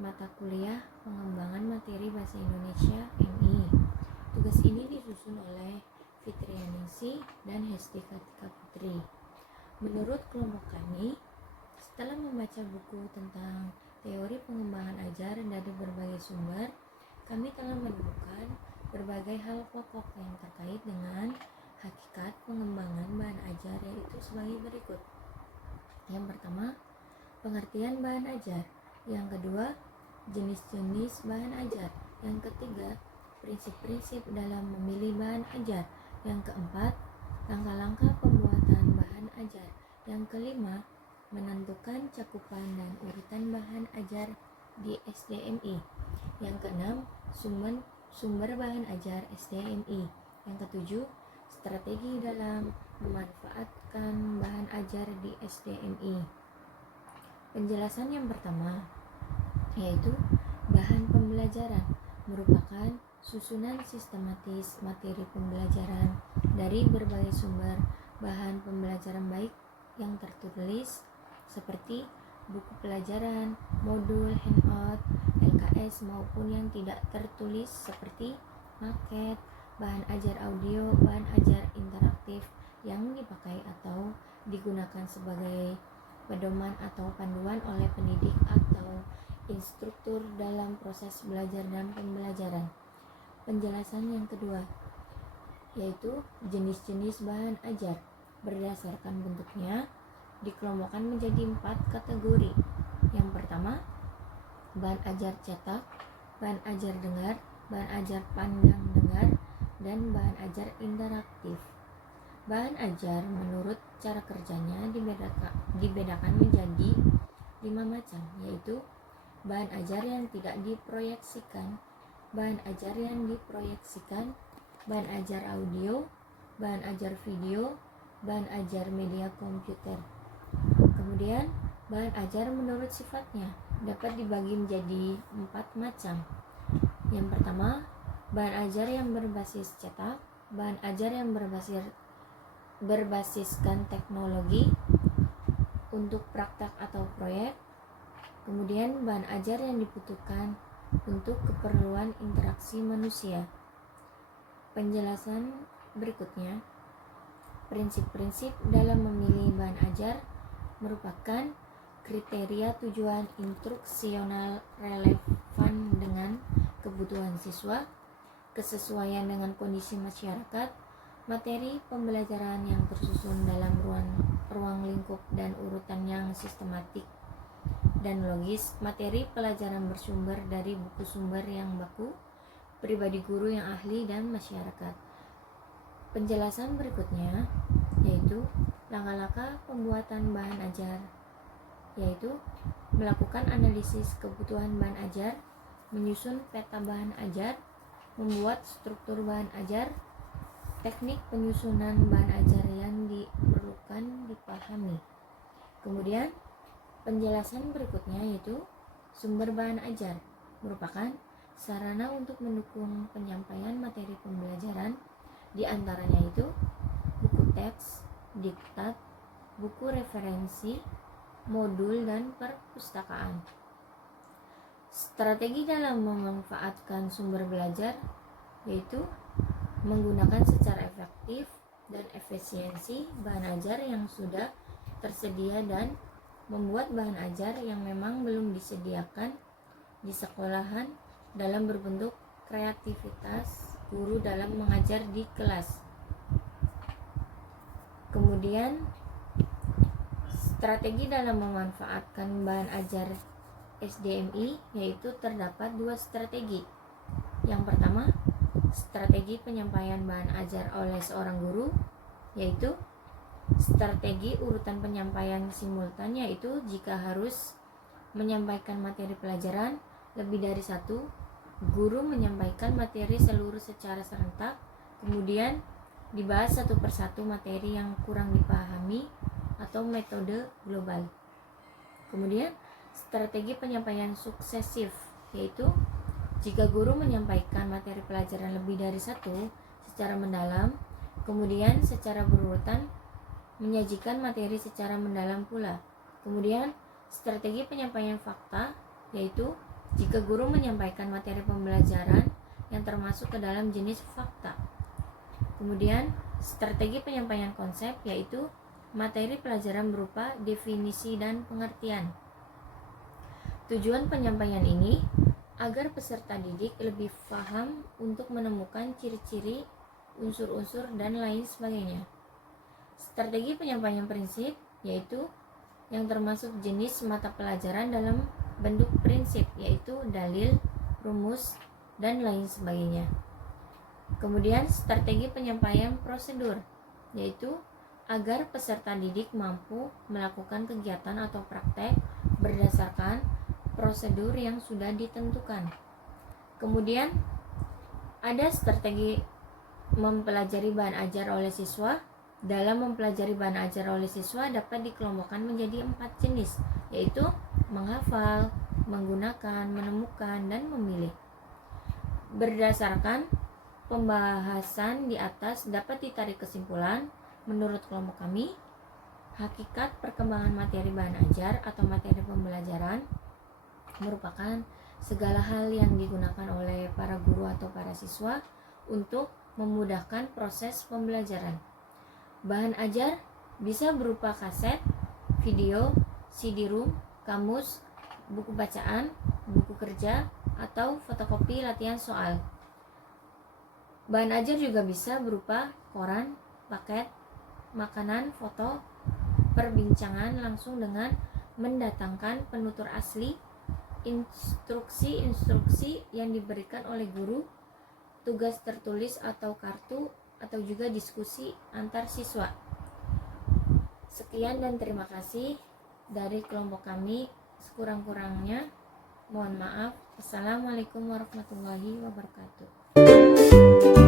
mata kuliah pengembangan materi bahasa Indonesia MI. Tugas ini disusun oleh Fitrianingsih dan Hesti Kartika Putri. Menurut kelompok kami, setelah membaca buku tentang teori pengembangan ajar dari berbagai sumber, kami telah menemukan berbagai hal pokok yang terkait dengan hakikat pengembangan bahan ajar, yaitu sebagai berikut. Yang pertama, pengertian bahan ajar. Yang kedua, jenis-jenis bahan ajar. Yang ketiga, prinsip-prinsip dalam memilih bahan ajar. Yang keempat, langkah-langkah pembuatan bahan ajar. Yang kelima, menentukan cakupan dan urutan bahan ajar di SDMI. Yang keenam, sumber bahan ajar SDMI. Yang ketujuh, strategi dalam memanfaatkan bahan ajar di SDMI. Penjelasan yang pertama yaitu bahan pembelajaran merupakan susunan sistematis materi pembelajaran dari berbagai sumber bahan pembelajaran, baik yang tertulis seperti buku pelajaran, modul, handout, LKS, maupun yang tidak tertulis seperti maket, bahan ajar audio, bahan ajar interaktif yang dipakai atau digunakan sebagai pedoman atau panduan oleh pendidik atau instruktur dalam proses belajar dan pembelajaran. Penjelasan yang kedua yaitu jenis-jenis bahan ajar. Berdasarkan bentuknya dikelompokkan menjadi 4 kategori. Yang pertama, bahan ajar cetak, bahan ajar dengar, bahan ajar pandang dengar, dan bahan ajar interaktif. Bahan ajar menurut cara kerjanya dibedakan menjadi 5 macam, yaitu bahan ajar yang tidak diproyeksikan, bahan ajar yang diproyeksikan, bahan ajar audio, bahan ajar video, bahan ajar media komputer. Kemudian bahan ajar menurut sifatnya dapat dibagi menjadi 4 macam. Yang pertama, bahan ajar yang berbasis cetak, bahan ajar yang berbasiskan teknologi untuk praktek atau proyek. Kemudian bahan ajar yang dibutuhkan untuk keperluan interaksi manusia. Penjelasan berikutnya, prinsip-prinsip dalam memilih bahan ajar merupakan kriteria tujuan instruksional relevan dengan kebutuhan siswa, kesesuaian dengan kondisi masyarakat, materi pembelajaran yang tersusun dalam ruang lingkup dan urutan yang sistematik dan logis, materi pelajaran bersumber dari buku sumber yang baku, pribadi guru yang ahli, dan masyarakat. Penjelasan berikutnya yaitu langkah-langkah pembuatan bahan ajar, yaitu melakukan analisis kebutuhan bahan ajar, menyusun peta bahan ajar, membuat struktur bahan ajar, teknik penyusunan bahan ajar yang diperlukan dipahami. Kemudian penjelasan berikutnya yaitu sumber bahan ajar merupakan sarana untuk mendukung penyampaian materi pembelajaran, di antaranya itu buku teks, diktat, buku referensi, modul, dan perpustakaan. Strategi dalam memanfaatkan sumber belajar yaitu menggunakan secara efektif dan efisiensi bahan ajar yang sudah tersedia dan membuat bahan ajar yang memang belum disediakan di sekolahan dalam berbentuk kreativitas guru dalam mengajar di kelas. Kemudian strategi dalam memanfaatkan bahan ajar SDMI yaitu terdapat 2 strategi. Yang pertama, strategi penyampaian bahan ajar oleh seorang guru, yaitu strategi urutan penyampaian simultan, yaitu jika harus menyampaikan materi pelajaran lebih dari 1, guru menyampaikan materi seluruh secara serentak, kemudian dibahas satu persatu materi yang kurang dipahami atau metode global. Kemudian strategi penyampaian sukesif, yaitu jika guru menyampaikan materi pelajaran lebih dari 1 secara mendalam, kemudian secara berurutan menyajikan materi secara mendalam pula. Kemudian strategi penyampaian fakta, yaitu Jika guru menyampaikan materi pembelajaran yang termasuk ke dalam jenis fakta. Kemudian, strategi penyampaian konsep yaitu materi pelajaran berupa definisi dan pengertian. Tujuan penyampaian ini agar peserta didik lebih paham untuk menemukan ciri-ciri, unsur-unsur, dan lain sebagainya. Strategi penyampaian prinsip yaitu yang termasuk jenis mata pelajaran dalam bentuk prinsip yaitu dalil, rumus, dan lain sebagainya. Kemudian strategi penyampaian prosedur yaitu agar peserta didik mampu melakukan kegiatan atau praktek berdasarkan prosedur yang sudah ditentukan. Kemudian ada strategi mempelajari bahan ajar oleh siswa. Dalam mempelajari bahan ajar oleh siswa dapat dikelompokkan menjadi 4 jenis, yaitu menghafal, menggunakan, menemukan, dan memilih. Berdasarkan pembahasan di atas dapat ditarik kesimpulan, menurut kelompok kami, hakikat perkembangan materi bahan ajar atau materi pembelajaran merupakan segala hal yang digunakan oleh para guru atau para siswa untuk memudahkan proses pembelajaran. Bahan ajar bisa berupa kaset, video, CD-ROM, kamus, buku bacaan, buku kerja, atau fotokopi latihan soal. Bahan ajar juga bisa berupa koran, paket, makanan, foto, perbincangan langsung dengan mendatangkan penutur asli, instruksi-instruksi yang diberikan oleh guru, tugas tertulis atau kartu, atau juga diskusi antar siswa. Sekian dan terima kasih dari kelompok kami. Sekurang-kurangnya mohon maaf. Assalamualaikum warahmatullahi wabarakatuh.